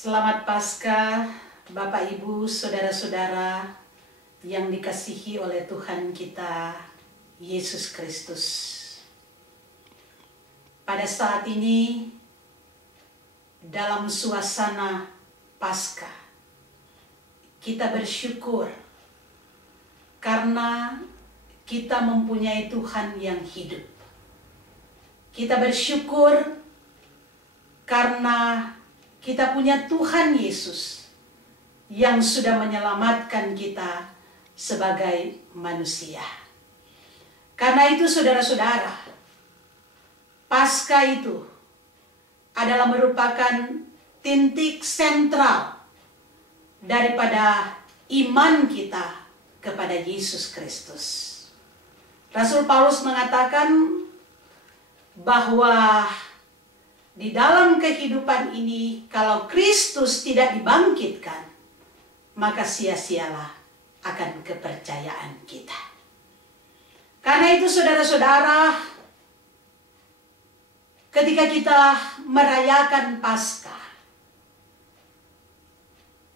Selamat Paskah, Bapak Ibu, Saudara-saudara yang dikasihi oleh Tuhan kita, Yesus Kristus. Pada saat ini, dalam suasana Paskah, kita bersyukur karena kita mempunyai Tuhan yang hidup. Kita bersyukur karena kita punya Tuhan Yesus yang sudah menyelamatkan kita sebagai manusia. Karena itu saudara-saudara, Paskah itu adalah merupakan titik sentral daripada iman kita kepada Yesus Kristus. Rasul Paulus mengatakan bahwa di dalam kehidupan ini, kalau Kristus tidak dibangkitkan, maka sia-sialah akan kepercayaan kita. Karena itu saudara-saudara, ketika kita merayakan Paskah,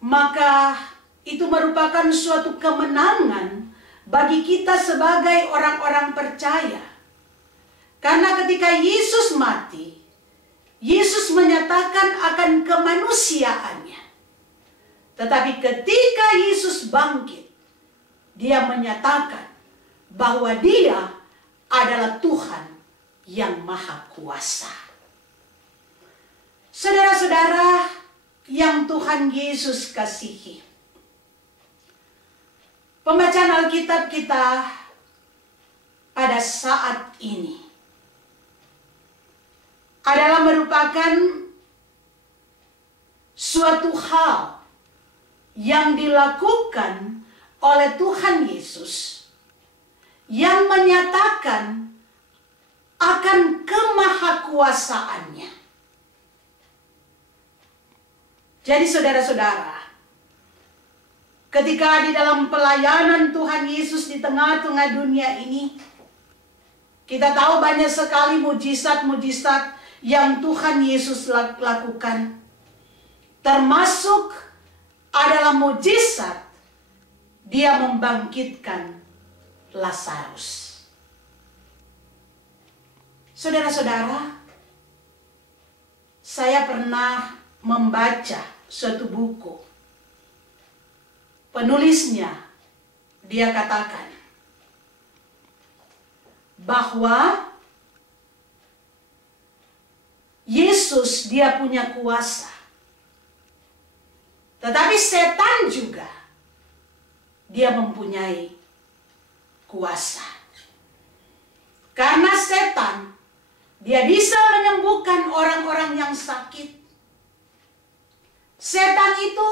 maka itu merupakan suatu kemenangan bagi kita sebagai orang-orang percaya. Karena ketika Yesus mati, Yesus menyatakan akan kemanusiaannya. Tetapi ketika Yesus bangkit, dia menyatakan bahwa dia adalah Tuhan yang Maha Kuasa. Saudara-saudara yang Tuhan Yesus kasihi, pembacaan Alkitab kita pada saat ini adalah merupakan suatu hal yang dilakukan oleh Tuhan Yesus yang menyatakan akan kemahakuasaannya. Jadi saudara-saudara, ketika di dalam pelayanan Tuhan Yesus di tengah-tengah dunia ini, kita tahu banyak sekali mujizat-mujizat yang Tuhan Yesus lakukan. Termasuk adalah mujizat dia membangkitkan Lazarus. Saudara-saudara, saya pernah membaca suatu buku. Penulisnya, dia katakan bahwa Yesus dia punya kuasa. Tetapi setan juga dia mempunyai kuasa. Karena setan dia bisa menyembuhkan orang-orang yang sakit. Setan itu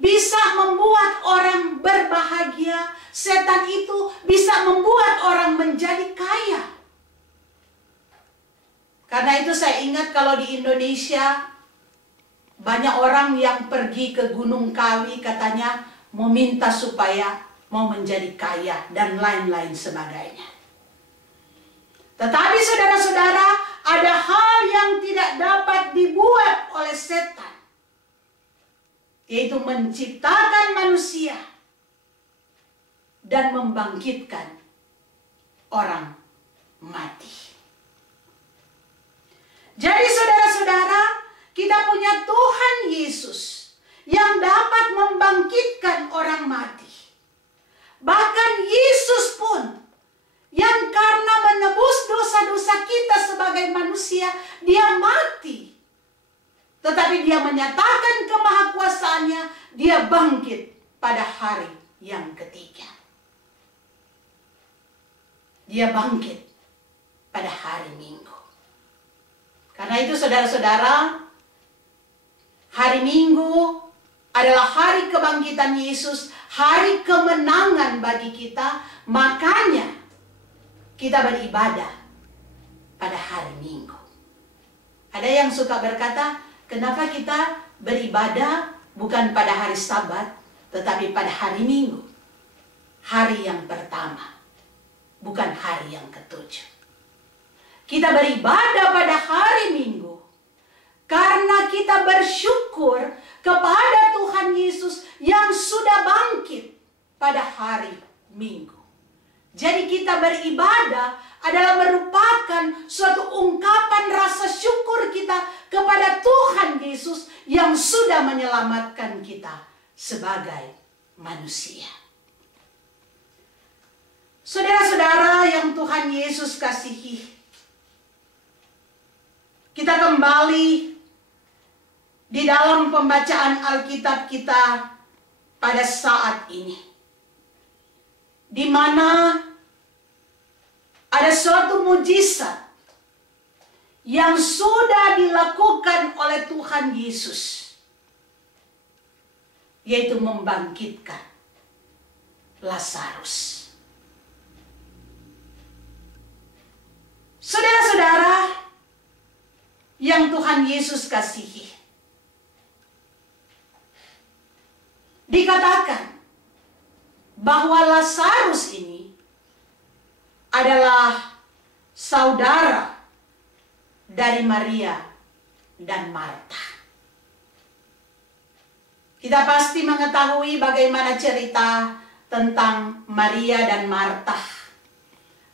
bisa membuat orang berbahagia. Setan itu bisa membuat orang menjadi kaya. Karena itu saya ingat kalau di Indonesia banyak orang yang pergi ke Gunung Kawi katanya meminta supaya mau menjadi kaya dan lain-lain sebagainya. Tetapi saudara-saudara, ada hal yang tidak dapat dibuat oleh setan, yaitu menciptakan manusia dan membangkitkan orang mati. Jadi saudara-saudara, kita punya Tuhan Yesus yang dapat membangkitkan orang mati. Bahkan Yesus pun yang karena menebus dosa-dosa kita sebagai manusia, dia mati. Tetapi dia menyatakan kemahakuasaannya, dia bangkit pada hari yang ketiga. Dia bangkit pada hari Minggu. Karena itu saudara-saudara, hari Minggu adalah hari kebangkitan Yesus, hari kemenangan bagi kita. Makanya kita beribadah pada hari Minggu. Ada yang suka berkata, kenapa kita beribadah bukan pada hari Sabat, tetapi pada hari Minggu? Hari yang pertama, bukan hari yang ketujuh. Kita beribadah pada hari Minggu karena kita bersyukur kepada Tuhan Yesus yang sudah bangkit pada hari Minggu. Jadi kita beribadah adalah merupakan suatu ungkapan rasa syukur kita kepada Tuhan Yesus yang sudah menyelamatkan kita sebagai manusia. Saudara-saudara yang Tuhan Yesus kasihi, kita kembali di dalam pembacaan Alkitab kita pada saat ini, di mana ada suatu mujizat yang sudah dilakukan oleh Tuhan Yesus, yaitu membangkitkan Lazarus. Saudara-saudara yang Tuhan Yesus kasihi, dikatakan bahwa Lazarus ini adalah saudara dari Maria dan Marta. Kita pasti mengetahui bagaimana cerita tentang Maria dan Marta,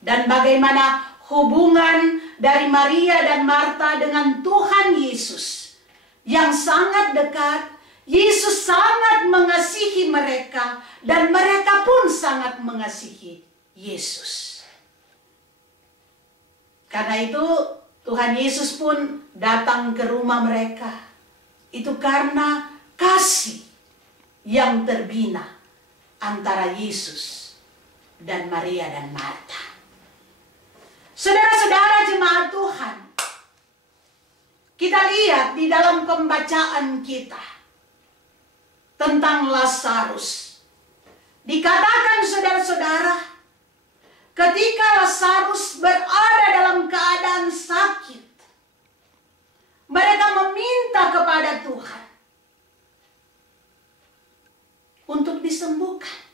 dan bagaimana hubungan dari Maria dan Marta dengan Tuhan Yesus yang sangat dekat. Yesus sangat mengasihi mereka dan mereka pun sangat mengasihi Yesus. Karena itu Tuhan Yesus pun datang ke rumah mereka. Itu karena kasih yang terbina antara Yesus dan Maria dan Marta. Saudara-saudara jemaat Tuhan, kita lihat di dalam pembacaan kita tentang Lazarus. Dikatakan saudara-saudara, ketika Lazarus berada dalam keadaan sakit, mereka meminta kepada Tuhan untuk disembuhkan.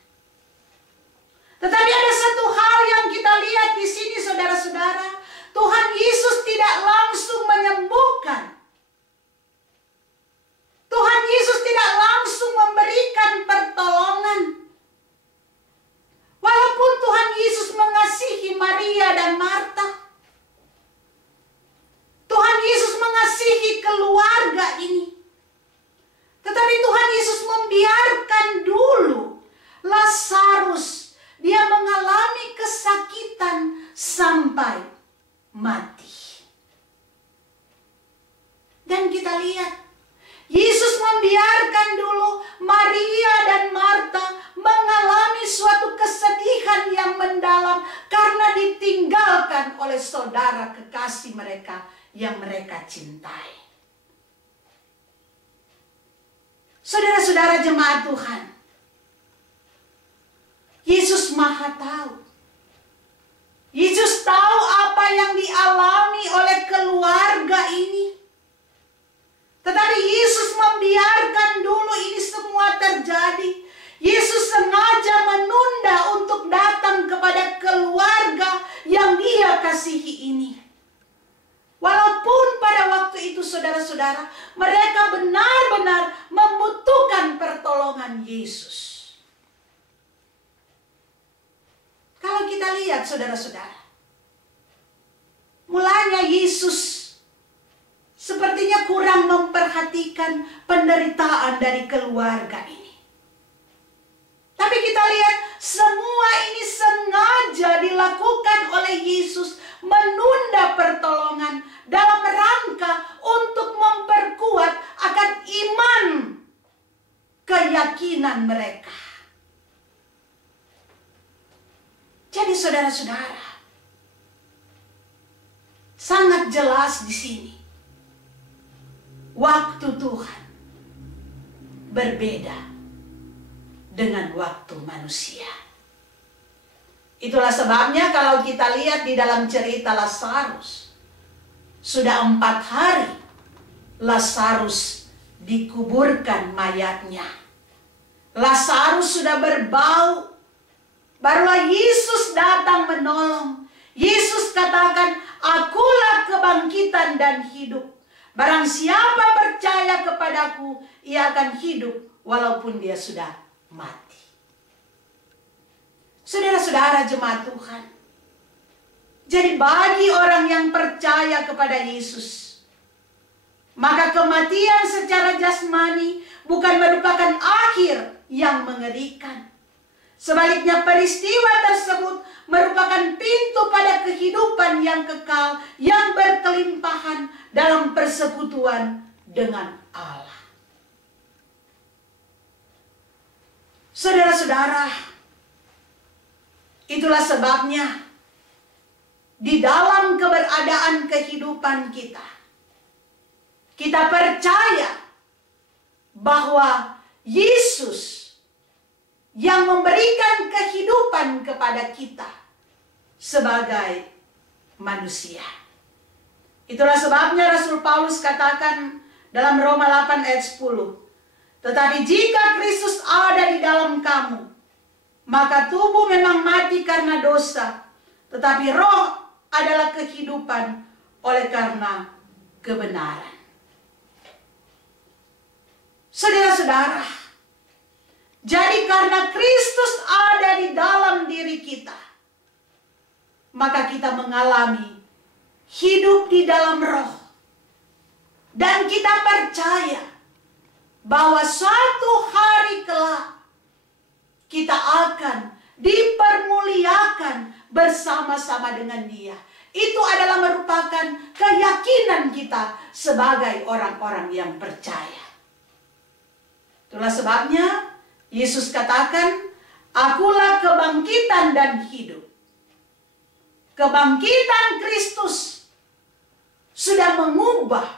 Tetapi ada satu hal yang kita lihat di sini saudara-saudara, Tuhan Yesus tidak langsung menyembuhkan. Tuhan Yesus tidak langsung memberikan pertolongan. Walaupun Tuhan Yesus mengasihi Maria dan Marta, Tuhan Yesus mengasihi keluarga ini, tetapi Tuhan Yesus membiarkan dulu Lazarus dia mengalami kesakitan sampai mati. Dan kita lihat, Yesus membiarkan dulu Maria dan Marta mengalami suatu kesedihan yang mendalam karena ditinggalkan oleh saudara kekasih mereka yang mereka cintai. Saudara-saudara jemaat Tuhan, Yesus Maha tahu. Yesus tahu apa yang dialami oleh keluarga ini. Tetapi Yesus membiarkan dulu ini semua terjadi. Yesus sengaja menunda untuk datang kepada keluarga yang Dia kasihi ini. Walaupun pada waktu itu saudara-saudara, mereka benar-benar membutuhkan pertolongan Yesus. Kalau kita lihat saudara-saudara, mulanya Yesus sepertinya kurang memperhatikan penderitaan dari keluarga ini. Tapi kita lihat semua ini sengaja dilakukan oleh Yesus menunda pertolongan dalam rangka untuk memperkuat akan iman keyakinan mereka. Jadi saudara-saudara, sangat jelas di sini waktu Tuhan berbeda dengan waktu manusia. Itulah sebabnya kalau kita lihat di dalam cerita Lazarus, sudah 4 hari Lazarus dikuburkan mayatnya. Lazarus sudah berbau. Barulah Yesus datang menolong. Yesus katakan, "Akulah kebangkitan dan hidup. Barang siapa percaya kepadaku, ia akan hidup walaupun dia sudah mati. Saudara-saudara jemaat Tuhan, jadi bagi orang yang percaya kepada Yesus, maka kematian secara jasmani bukan merupakan akhir yang mengerikan. Sebaliknya peristiwa tersebut merupakan pintu pada kehidupan yang kekal, yang berkelimpahan dalam persekutuan dengan Allah. Saudara-saudara, itulah sebabnya di dalam keberadaan kehidupan kita, kita percaya bahwa Yesus yang memberikan kehidupan kepada kita sebagai manusia. Itulah sebabnya Rasul Paulus katakan dalam Roma 8 ayat 10, tetapi jika Kristus ada di dalam kamu, maka tubuh memang mati karena dosa, tetapi roh adalah kehidupan oleh karena kebenaran. Saudara-saudara, jadi karena Kristus ada di dalam diri kita, maka kita mengalami hidup di dalam roh. Dan kita percaya bahwa suatu hari kelak kita akan dipermuliakan bersama-sama dengan Dia. Itu adalah merupakan keyakinan kita sebagai orang-orang yang percaya. Itulah sebabnya Yesus katakan, akulah kebangkitan dan hidup. Kebangkitan Kristus sudah mengubah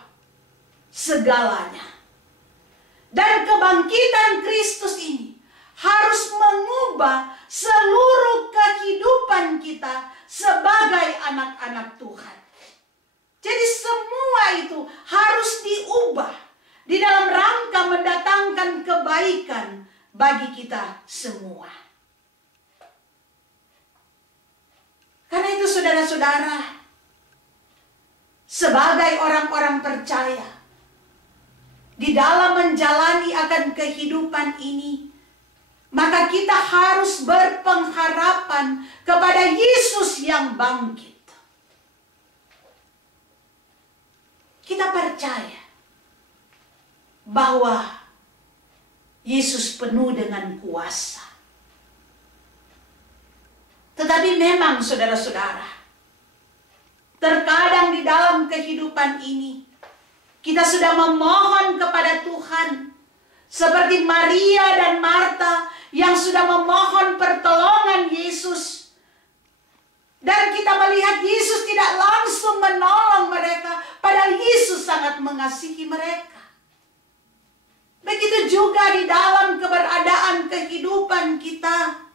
segalanya. Dan kebangkitan Kristus ini harus mengubah seluruh kehidupan kita sebagai anak-anak Tuhan. Jadi semua itu harus diubah di dalam rangka mendatangkan kebaikan bagi kita semua. Karena itu saudara-saudara, sebagai orang-orang percaya, di dalam menjalani akan kehidupan ini, maka kita harus berpengharapan kepada Yesus yang bangkit. Kita percaya bahwa Yesus penuh dengan kuasa. Tetapi memang saudara-saudara, terkadang di dalam kehidupan ini, kita sudah memohon kepada Tuhan, seperti Maria dan Marta yang sudah memohon pertolongan Yesus. Dan kita melihat Yesus tidak langsung menolong mereka, padahal Yesus sangat mengasihi mereka. Begitu juga di dalam keberadaan kehidupan kita.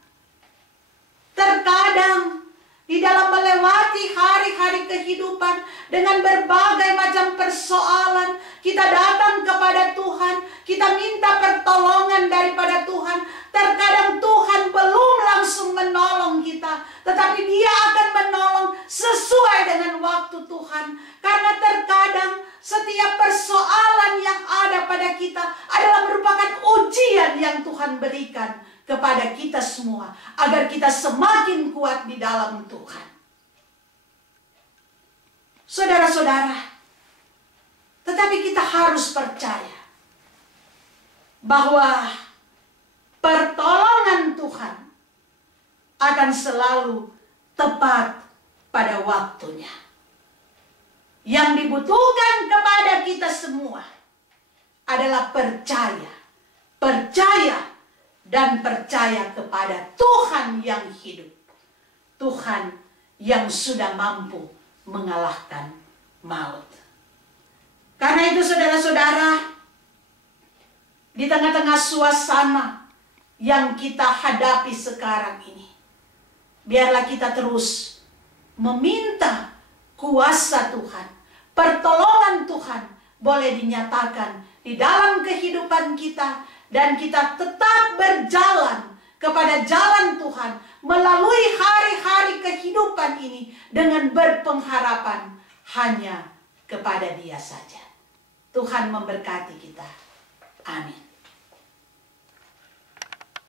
Terkadang di dalam melewati hari-hari kehidupan dengan berbagai macam persoalan, kita datang kepada Tuhan, kita minta pertolongan daripada Tuhan. Terkadang Tuhan belum langsung menolong kita, tetapi Dia akan menolong sesuai dengan waktu Tuhan. Karena terkadang setiap persoalan yang ada pada kita adalah merupakan ujian yang Tuhan berikan kepada kita semua, agar kita semakin kuat di dalam Tuhan. Saudara-saudara, tetapi kita harus percaya bahwa pertolongan Tuhan akan selalu tepat pada waktunya. Yang dibutuhkan kepada kita semua adalah percaya, dan percaya kepada Tuhan yang hidup. Tuhan yang sudah mampu mengalahkan maut. Karena itu saudara-saudara, di tengah-tengah suasana yang kita hadapi sekarang ini, biarlah kita terus meminta kuasa Tuhan, pertolongan Tuhan boleh dinyatakan di dalam kehidupan kita, dan kita tetap berjalan kepada jalan Tuhan melalui hari-hari kehidupan ini dengan berpengharapan hanya kepada Dia saja. Tuhan memberkati kita. Amin.